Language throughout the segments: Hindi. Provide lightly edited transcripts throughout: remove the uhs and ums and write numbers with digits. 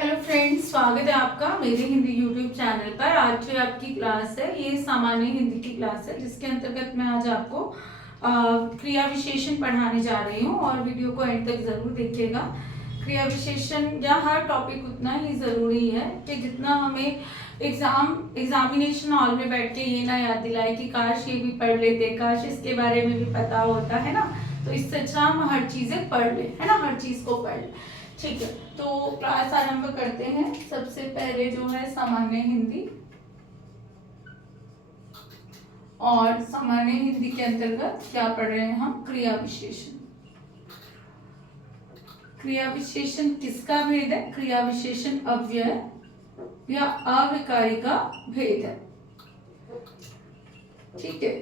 हेलो फ्रेंड्स, स्वागत है आपका मेरे हिंदी यूट्यूब चैनल पर। आज जो आपकी क्लास है ये सामान्य हिंदी की क्लास है, जिसके अंतर्गत मैं आज आपको क्रिया विशेषण पढ़ाने जा रही हूँ और वीडियो को एंड तक जरूर देखिएगा। क्रिया विशेषण या हर टॉपिक उतना ही ज़रूरी है कि जितना हमें एग्जामिनेशन हॉल में बैठ के ये ना याद दिलाए कि काश ये भी पढ़ लेते, काश इसके बारे में भी पता होता है ना। तो इससे अच्छा हम हर चीज़ें पढ़ ले, है ना, हर चीज़ को पढ़ ले। ठीक है, तो क्लास आरंभ करते हैं। सबसे पहले जो है सामान्य हिंदी, और सामान्य हिंदी के अंतर्गत क्या पढ़ रहे हैं हम? क्रिया विशेषण। क्रिया विशेषण किसका भेद है? क्रिया विशेषण अव्यय या अविकारी का भेद है। ठीक है,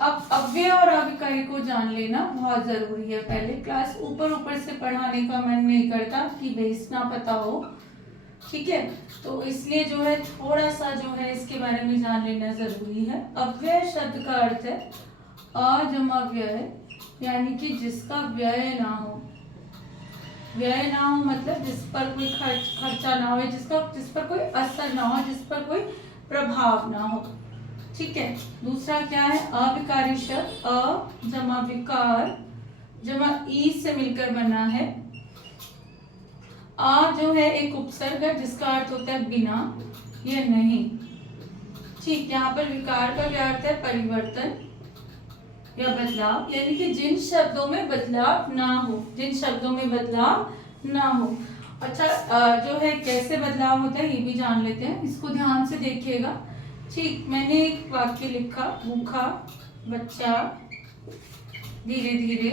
अब अव्यय और अविकारी को जान लेना बहुत जरूरी है। पहले क्लास ऊपर ऊपर से पढ़ाने का मन नहीं करता कि बेस ना पता हो, ठीक है, तो इसलिए जो है थोड़ा सा जो है इसके बारे में जान लेना जरूरी है। अव्यय शब्द का अर्थ है अजमा व्यय, यानी कि जिसका व्यय ना हो। व्यय ना हो मतलब जिस पर कोई खर्चा ना हो, जिस पर कोई असर ना हो, जिस पर कोई प्रभाव ना हो। ठीक है, दूसरा क्या है? अविकारी शब्द, अ जमा विकार जमा ई से मिलकर बना है। आ जो है एक उपसर्ग है जिसका अर्थ होता है बिना या नहीं। ठीक, यहाँ पर विकार का क्या अर्थ है? परिवर्तन या बदलाव, यानी कि जिन शब्दों में बदलाव ना हो, जिन शब्दों में बदलाव ना हो। अच्छा, जो है कैसे बदलाव होता है ये भी जान लेते हैं, इसको ध्यान से देखिएगा। ठीक, मैंने एक वाक्य लिखा, भूखा बच्चा धीरे धीरे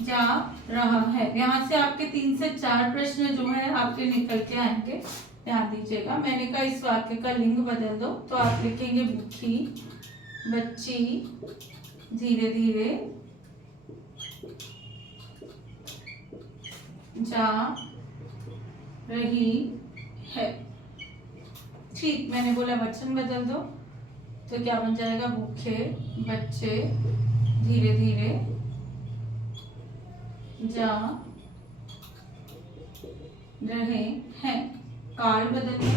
जा रहा है। यहाँ से आपके 3 से 4 प्रश्न जो है आपके निकल के आएंगे, ध्यान दीजिएगा। मैंने कहा इस वाक्य का लिंग बदल दो, तो आप लिखेंगे भूखी बच्ची धीरे धीरे जा रही है। ठीक, मैंने बोला वचन बदल दो, तो क्या बन जाएगा? भूखे बच्चे धीरे धीरे जा रहे हैं। काल बदल दो,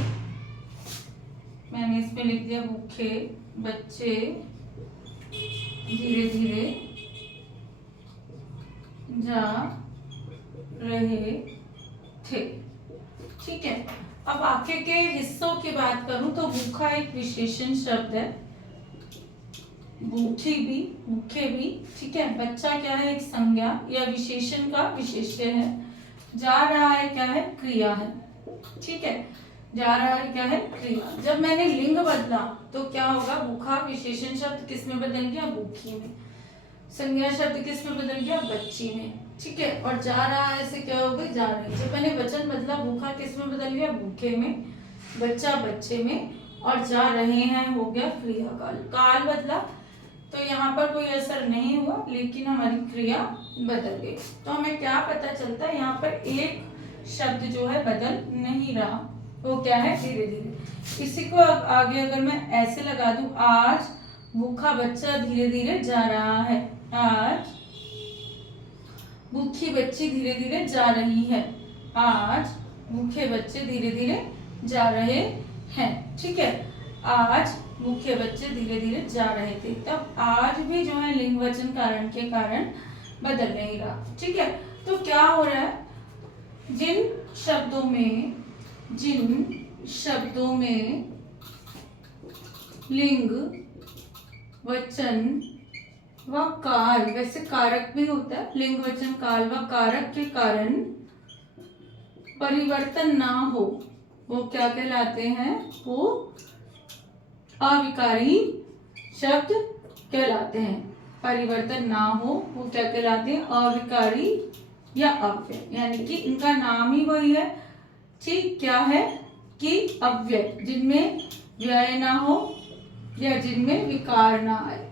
मैंने इसमें लिख दिया भूखे बच्चे धीरे धीरे जा रहे थे। ठीक है, अब वाक्य के हिस्सों की बात करूं तो भूखा एक विशेषण शब्द है, भूखी भी, भूखे भी। ठीक है, बच्चा क्या है? एक संज्ञा या विशेषण का विशेष्य है। जा रहा है क्या है? क्रिया है। ठीक है, जा रहा है क्या है? क्रिया। जब मैंने लिंग बदला तो क्या होगा? भूखा विशेषण शब्द किस में बदल गया? भूखी में। संज्ञा शब्द किस में बदल गया? बच्ची में। ठीक है, और जा रहा है से क्या हो गई? जा रही। जब मैंने वचन बदला, भूखा किस में बदल गया? भूखे में, बच्चा बच्चे में, और जा रहे हैं हो गया क्रिया काल। काल बदला तो यहाँ पर कोई असर नहीं हुआ, लेकिन हमारी क्रिया बदल गई। तो हमें क्या पता चलता है? यहाँ पर एक शब्द जो है बदल नहीं रहा, वो क्या है? धीरे धीरे। इसी को अब आगे अगर मैं ऐसे लगा दूं, आज भूखा बच्चा धीरे धीरे जा रहा है। आज भूखी बच्ची धीरे धीरे जा रही है। आज भूखे बच्चे धीरे धीरे जा रहे हैं। ठीक है, आज भूखे बच्चे धीरे धीरे जा रहे थे। तब आज भी जो है लिंग वचन कारण के कारण बदल नहीं रहा। ठीक है, तो क्या हो रहा है? जिन शब्दों में लिंग वचन व काल, वैसे कारक भी होता है, लिंग वचन काल व कारक के कारण परिवर्तन ना हो, वो क्या कहलाते हैं? वो अविकारी शब्द कहलाते हैं। परिवर्तन ना हो वो क्या कहलाते हैं? अविकारी या अव्यय, यानी कि इनका नाम ही वही है। ठीक, क्या है? कि अव्यय, जिनमें व्यय ना हो या जिनमें विकार ना आए।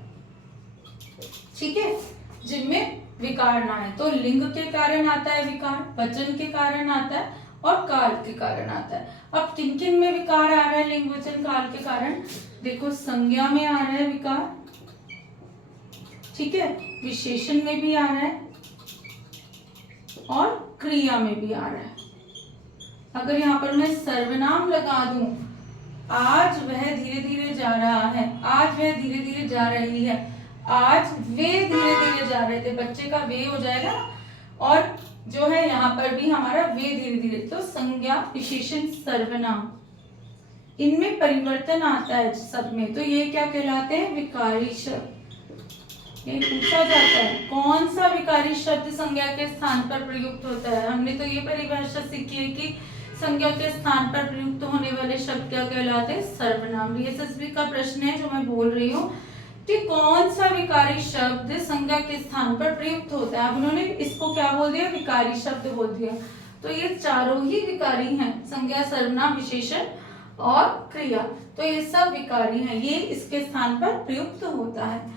ठीक है, जिनमें विकार ना आए। तो लिंग के कारण आता है विकार, वचन के कारण आता है, और काल के कारण आता है। अब किन किन में विकार आ रहा है लिंग वचन काल के कारण? देखो, संज्ञा में आ रहा है विकार, ठीक है, विशेषण में भी आ रहा है, और क्रिया में भी आ रहा है। अगर यहाँ पर मैं सर्वनाम लगा दूं, आज वह धीरे धीरे जा रहा है, आज वह धीरे धीरे जा रही है, आज वे धीरे धीरे जा रहे थे, बच्चे का वे हो जाएगा, और जो है यहाँ पर भी हमारा वे धीरे धीरे, तो संज्ञा विशेषण सर्वनाम इनमें परिवर्तन आता है सब में, तो ये क्या कहलाते हैं, विकारी शब्द। ये पूछा जाता है कौन सा विकारी शब्द संज्ञा के स्थान पर प्रयुक्त होता है। हमने तो ये परिभाषा सीखी है कि संज्ञा के स्थान पर प्रयुक्त होने वाले शब्द क्या कहलाते हैं, सर्वनाम। एसएसबी का प्रश्न है जो मैं बोल रही हूँ कि कौन सा विकारी शब्द संज्ञा के स्थान पर प्रयुक्त होता है। अब उन्होंने इसको क्या बोल दिया, विकारी शब्द बोल दिया। तो ये चारों ही विकारी हैं, संज्ञा, सर्वनाम, विशेषण और क्रिया, तो ये सब विकारी हैं, ये इसके स्थान पर प्रयुक्त होता है।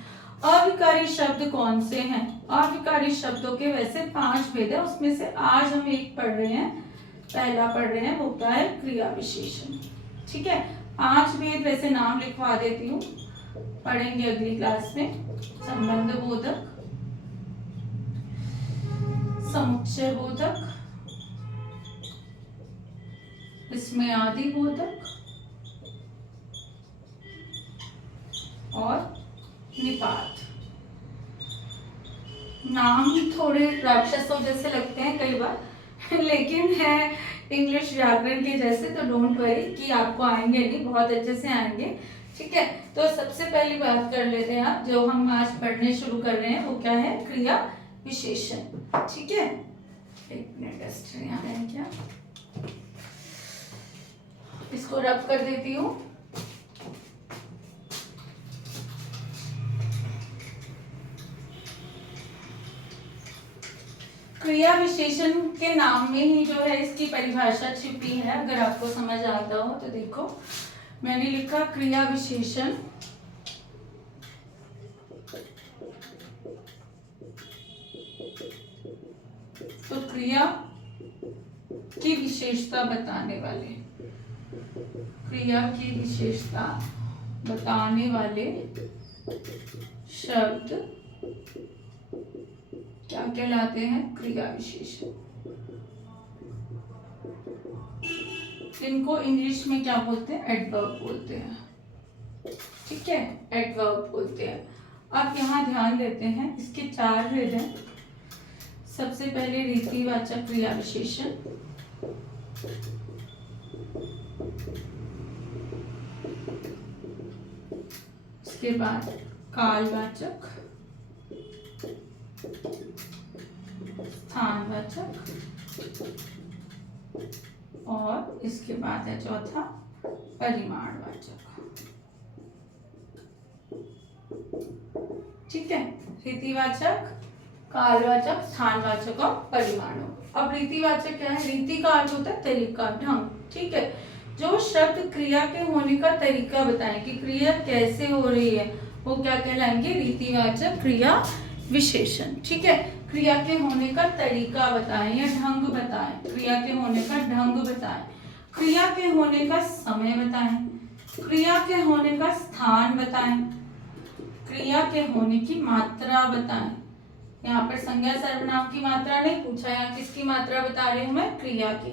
अविकारी शब्द कौन से हैं? अविकारी शब्दों के वैसे 5 भेद है, उसमें से आज हम एक पढ़ रहे हैं, पहला पढ़ रहे हैं, वो क्या है, क्रिया विशेषण। ठीक है, 5 भेद वैसे नाम लिखवा देती हूँ, पढ़ेंगे अगली क्लास में। संबंध बोधक, समुच्चय बोधक, इसमें आदि बोधक और निपात। नाम थोड़े राक्षसों जैसे लगते हैं कई बार लेकिन है इंग्लिश व्याकरण के जैसे, तो डोंट वरी कि आपको आएंगे नहीं, बहुत अच्छे से आएंगे। ठीक है, तो सबसे पहली बात कर लेते हैं आप, जो हम आज पढ़ने शुरू कर रहे हैं वो क्या है, क्रिया विशेषण। ठीक है, एक मिनट, टेस्ट यहाँ है क्या, इसको रब कर देती हूँ। क्रिया विशेषण के नाम में ही जो है इसकी परिभाषा छिपी है, अगर आपको समझ आता हो तो देखो, मैंने लिखा क्रिया विशेषण तो क्रिया की विशेषता बताने वाले, क्रिया की विशेषता बताने वाले शब्द क्या कहलाते हैं, क्रिया विशेषण। इनको इंग्लिश में क्या बोलते हैं, एडवर्ब बोलते हैं। ठीक है, एडवर्ब बोलते हैं। अब यहाँ ध्यान देते हैं, इसके 4 भेद हैं। सबसे पहले रीतिवाचक क्रिया विशेषण, उसके बाद कालवाचक, स्थानवाचक और इसके बाद है चौथा परिमाणवाचक। ठीक है, रीतिवाचक, कालवाचक, स्थानवाचक और परिमाणवाचक। अब रीतिवाचक क्या है, रीति का अर्थ होता है तरीका, ढंग। ठीक है, जो शब्द क्रिया के होने का तरीका बताएं कि क्रिया कैसे हो रही है, वो क्या कहलाएंगे, रीतिवाचक क्रिया विशेषण। ठीक है, क्रिया के होने का तरीका बताएं या ढंग बताएं, क्रिया के होने का ढंग बताएं, क्रिया के होने का समय बताएं, क्रिया के होने का स्थान बताएं, क्रिया के होने की मात्रा बताएं। यहाँ पर संज्ञा सर्वनाम की मात्रा नहीं पूछा, यहाँ किसकी मात्रा बता रही हूँ मैं, क्रिया की,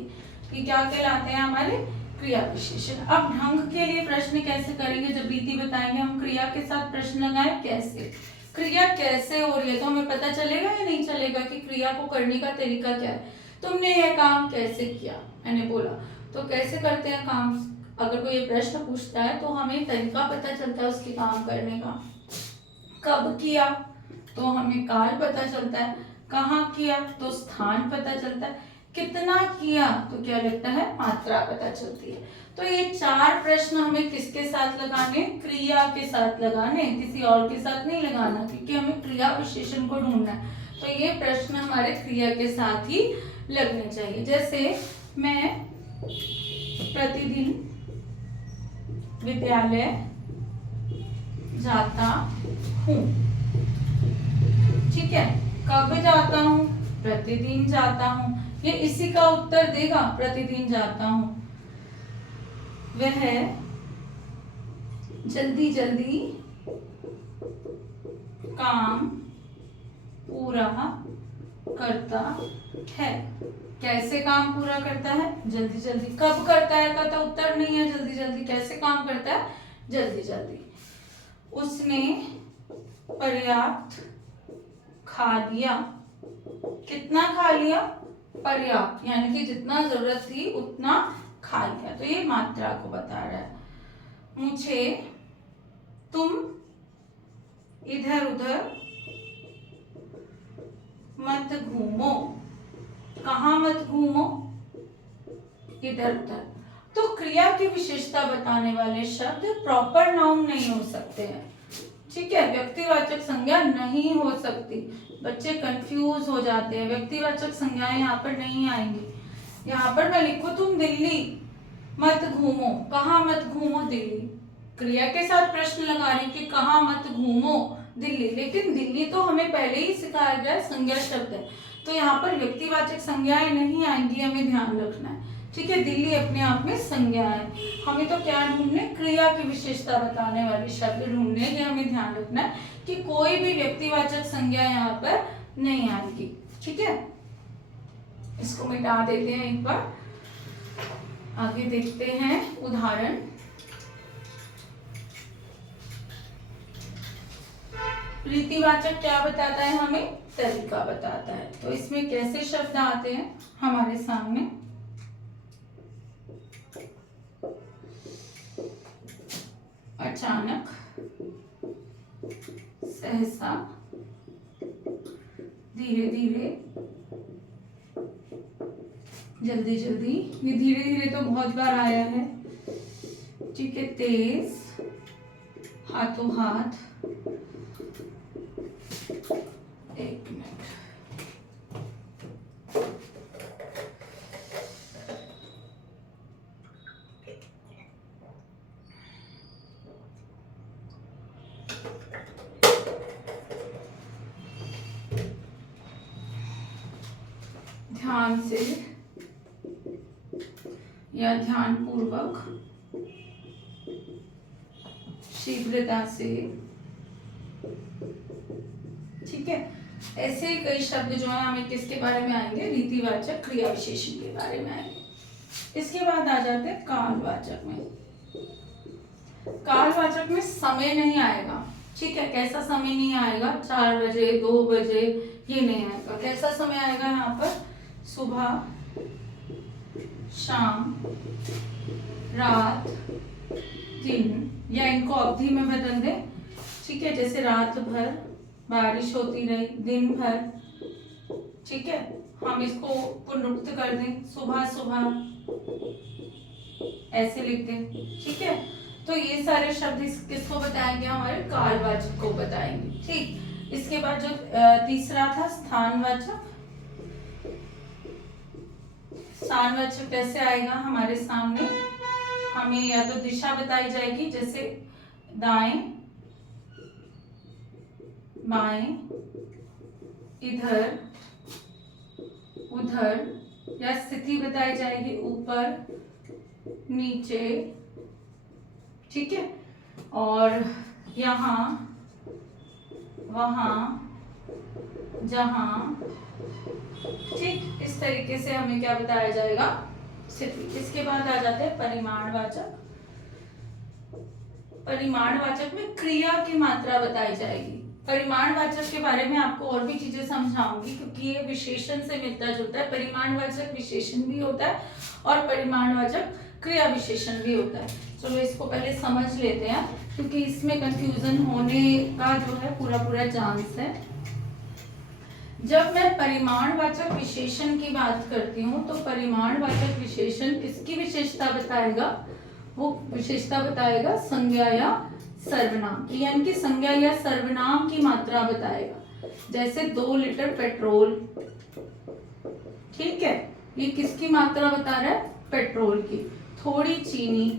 कि क्या कहलाते हैं हमारे क्रिया विशेषण। अब ढंग के लिए प्रश्न कैसे करेंगे, जब रीति बताएंगे हम, क्रिया के साथ प्रश्न लगाए कैसे, क्रिया कैसे हो रही है, तो हमें पता चलेगा या नहीं चलेगा कि क्रिया को करने का तरीका क्या है। तुमने यह काम कैसे किया, मैंने बोला, तो कैसे करते हैं काम। अगर कोई ये प्रश्न पूछता है तो हमें तरीका पता चलता है उसके काम करने का। कब किया तो हमें काल पता चलता है, कहाँ किया तो स्थान पता चलता है, कितना किया तो क्या लगता है, मात्रा पता चलती है। तो ये 4 प्रश्न हमें किसके साथ लगाने, क्रिया के साथ लगाने, किसी और के साथ नहीं लगाना, क्योंकि हमें क्रिया विशेषण को ढूंढना है। तो ये प्रश्न हमारे क्रिया के साथ ही लगने चाहिए। जैसे मैं प्रतिदिन विद्यालय जाता हूँ। ठीक है, कब जाता हूँ, प्रतिदिन जाता हूँ, ये इसी का उत्तर देगा, प्रतिदिन जाता हूँ। वह जल्दी जल्दी काम पूरा करता है। कैसे काम पूरा करता है? जल्दी जल्दी। कब करता है का तो उत्तर नहीं है जल्दी जल्दी। कैसे काम करता है? जल्दी जल्दी। उसने पर्याप्त खा लिया। कितना खा लिया? पर्याप्त, यानी कि जितना जरूरत थी उतना खा लिया। तो ये मात्रा को बता रहा है। मुझे तुम इधर उधर मत घूमो। कहाँ मत घूमो? इधर उधर। तो क्रिया की विशेषता बताने वाले शब्द प्रॉपर नाउन नहीं हो सकते हैं, ठीक है। व्यक्तिवाचक संज्ञा नहीं हो सकती। बच्चे कंफ्यूज हो जाते हैं। व्यक्तिवाचक संज्ञाएं यहाँ पर नहीं आएंगी। यहाँ पर मैं लिखूं तुम दिल्ली मत घूमो। कहाँ मत घूमो? दिल्ली। क्रिया के साथ प्रश्न लगा रही कि कहाँ मत घूमो? दिल्ली। लेकिन दिल्ली तो हमें पहले ही सिखाया गया संज्ञा शब्द है, तो यहाँ पर व्यक्तिवाचक संज्ञाएं नहीं आएंगी, हमें ध्यान रखना है, ठीक है। दिल्ली अपने आप में संज्ञा है। हमें तो क्या ढूंढने? क्रिया की विशेषता बताने वाले शब्द ढूंढने। ये हमें ध्यान रखना है कि कोई भी व्यक्तिवाचक संज्ञा यहाँ पर नहीं आएगी, ठीक है। इसको मिटा देते हैं एक बार। आगे देखते हैं उदाहरण। रीतिवाचक क्या बताता है? हमें तरीका बताता है। तो इसमें कैसे शब्द आते हैं हमारे सामने? अचानक, सहसा, धीरे धीरे, जल्दी जल्दी। ये धीरे धीरे तो बहुत बार आया है, ठीक है। तेज, हाथों हाथ। एक मिनट। ध्यान से या ध्यान पूर्वक, शीघ्रता से, ठीक है। ऐसे कई शब्द जो है हमें किसके बारे में आएंगे? रीतिवाचक क्रिया विशेषण के बारे में आएंगे। इसके बाद आ जाते हैं कालवाचक में। कालवाचक में समय नहीं आएगा, ठीक है। कैसा समय नहीं आएगा? 4 बजे, 2 बजे, ये नहीं आएगा। कैसा समय आएगा यहाँ पर? सुबह, शाम, रात, दिन, या इनको अवधि में बदल दें, ठीक है। जैसे रात भर बारिश होती रही, दिन भर, ठीक है। हम इसको पुनरुक्त कर दें, सुबह सुबह, ऐसे लिख दें, ठीक है। तो ये सारे शब्द किसको बताएंगे? हमारे कालवाचक को बताएंगे, ठीक। इसके बाद जो तीसरा था स्थानवाचक। स्थानवाचक कैसे आएगा हमारे सामने? हमें या तो दिशा बताई जाएगी, जैसे दाएं, बाएं, इधर उधर, या स्थिति बताई जाएगी, ऊपर नीचे, ठीक है। और यहाँ, वहां, जहां, ठीक। इस तरीके से हमें क्या बताया जाएगा? स्थिति। इसके बाद आ जाते हैं परिमाणवाचक। परिमाणवाचक में क्रिया की मात्रा बताई जाएगी। परिमाणवाचक के बारे में आपको और भी चीजें समझाऊंगी, क्योंकि ये विशेषण से मिलता जुलता है। परिमाणवाचक विशेषण भी होता है और परिमाणवाचक क्रिया विशेषण भी होता है। चलो इसको पहले समझ लेते हैं, क्योंकि इसमें कंफ्यूजन होने का जो है पूरा चांस है। जब मैं परिमाणवाचक विशेषण की बात करती हूँ, तो परिमाणवाचक विशेषण किसकी विशेषता बताएगा? वो विशेषता बताएगा संज्ञा या सर्वनाम, यानी कि संज्ञा या सर्वनाम की मात्रा बताएगा। जैसे 2 लीटर पेट्रोल, ठीक है, ये किसकी मात्रा बता रहा है? पेट्रोल की। थोड़ी चीनी,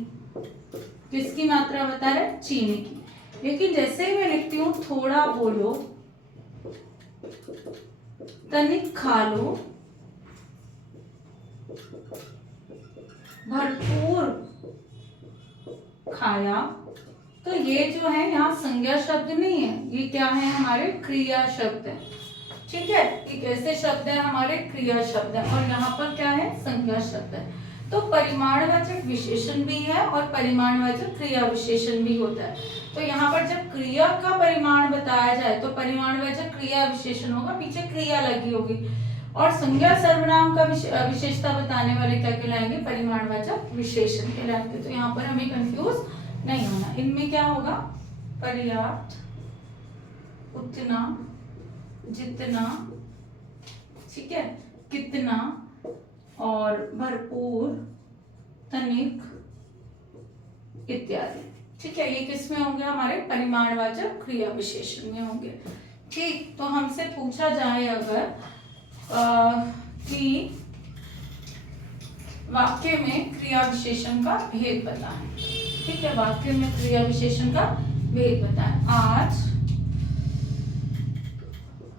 किसकी मात्रा बता रहा है? चीनी की। लेकिन जैसे ही मैं लिखती हूँ थोड़ा बोलो, तनिक खा लो, भरपूर खाया, तो ये जो है यहाँ संज्ञा शब्द नहीं है, ये क्या है? हमारे क्रिया शब्द है, ठीक है, ये कैसे शब्द है हमारे? क्रिया शब्द है। और यहाँ पर क्या है? संज्ञा शब्द है। तो परिमाणवाचक विशेषण भी है और परिमाणवाचक क्रिया विशेषण भी होता है। तो यहाँ पर जब क्रिया का परिमाण बताया जाए तो परिमाणवाचक क्रिया विशेषण होगा, पीछे क्रिया लगी होगी। और संज्ञा सर्वनाम का विशेषता बताने वाले क्या कहलाएंगे? परिमाणवाचक विशेषण कहलाएंगे। तो यहाँ पर हमें कंफ्यूज नहीं होना। इनमें क्या होगा? पर्याप्त, उतना, जितना, ठीक है, कितना और भरपूर, तनिक इत्यादि। ठीक है, ये किस में होंगे? हमारे परिमाणवाचक क्रिया विशेषण में होंगे। ठीक, तो हमसे पूछा जाए अगर कि वाक्य में क्रिया विशेषण का भेद बताएं। ठीक है, वाक्य में क्रिया विशेषण का भेद बताएं।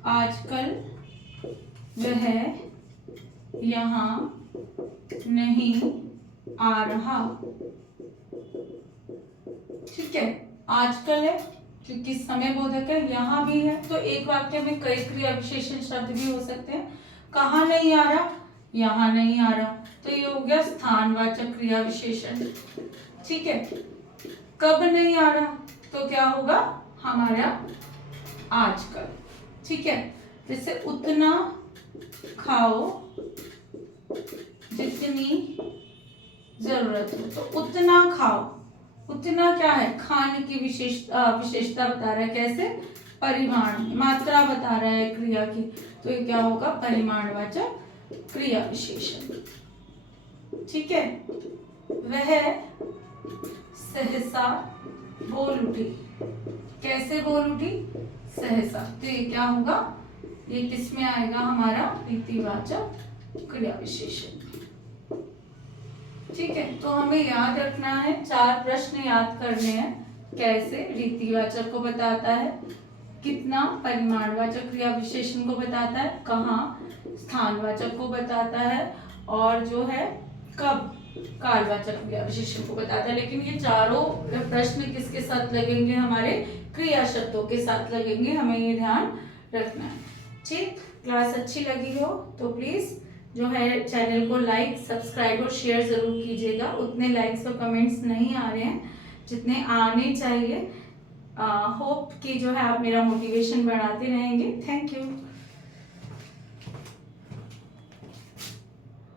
आजकल, वह यहाँ नहीं आ रहा। ठीक है, आजकल है क्योंकि समय बोधक है, यहाँ भी है, तो एक वाक्य में कई क्रिया विशेषण शब्द भी हो सकते हैं। कहाँ नहीं आ रहा? यहाँ नहीं आ रहा, तो ये हो गया स्थानवाचक क्रिया विशेषण। ठीक है, कब नहीं आ रहा? तो क्या होगा हमारा? आजकल। ठीक है, जैसे उतना खाओ जितनी जरूरत हो, तो उतना खाओ, उतना क्या है? खाने की विशेषता बता रहा है। कैसे? परिमाण, मात्रा बता रहा है क्रिया की, तो ये क्या होगा? परिमाणवाचक क्रिया विशेषण। ठीक है, वह सहसा बोल उठी। कैसे बोल उठी? सहसा, तो ये क्या होगा? ये किस में आएगा? हमारा रीतिवाचक क्रिया विशेषण। ठीक है, तो हमें याद रखना है, 4 प्रश्न याद करने हैं। कैसे? रीतिवाचक को बताता है, कितना परिमाणवाचक क्रिया विशेषण को बताता है, कहाँ स्थानवाचक को बताता है, और जो है कब कालवाचक क्रिया विशेषण को बताता है। लेकिन ये चारों प्रश्न किसके साथ लगेंगे? हमारे क्रिया शब्दों के साथ लगेंगे, हमें ये ध्यान रखना है। ठीक, क्लास अच्छी लगी हो तो प्लीज जो है चैनल को लाइक, सब्सक्राइब और शेयर जरूर कीजिएगा। उतने लाइक्स और कमेंट्स नहीं आ रहे हैं जितने आने चाहिए। होप कि जो है आप मेरा मोटिवेशन बढ़ाते रहेंगे। Thank you.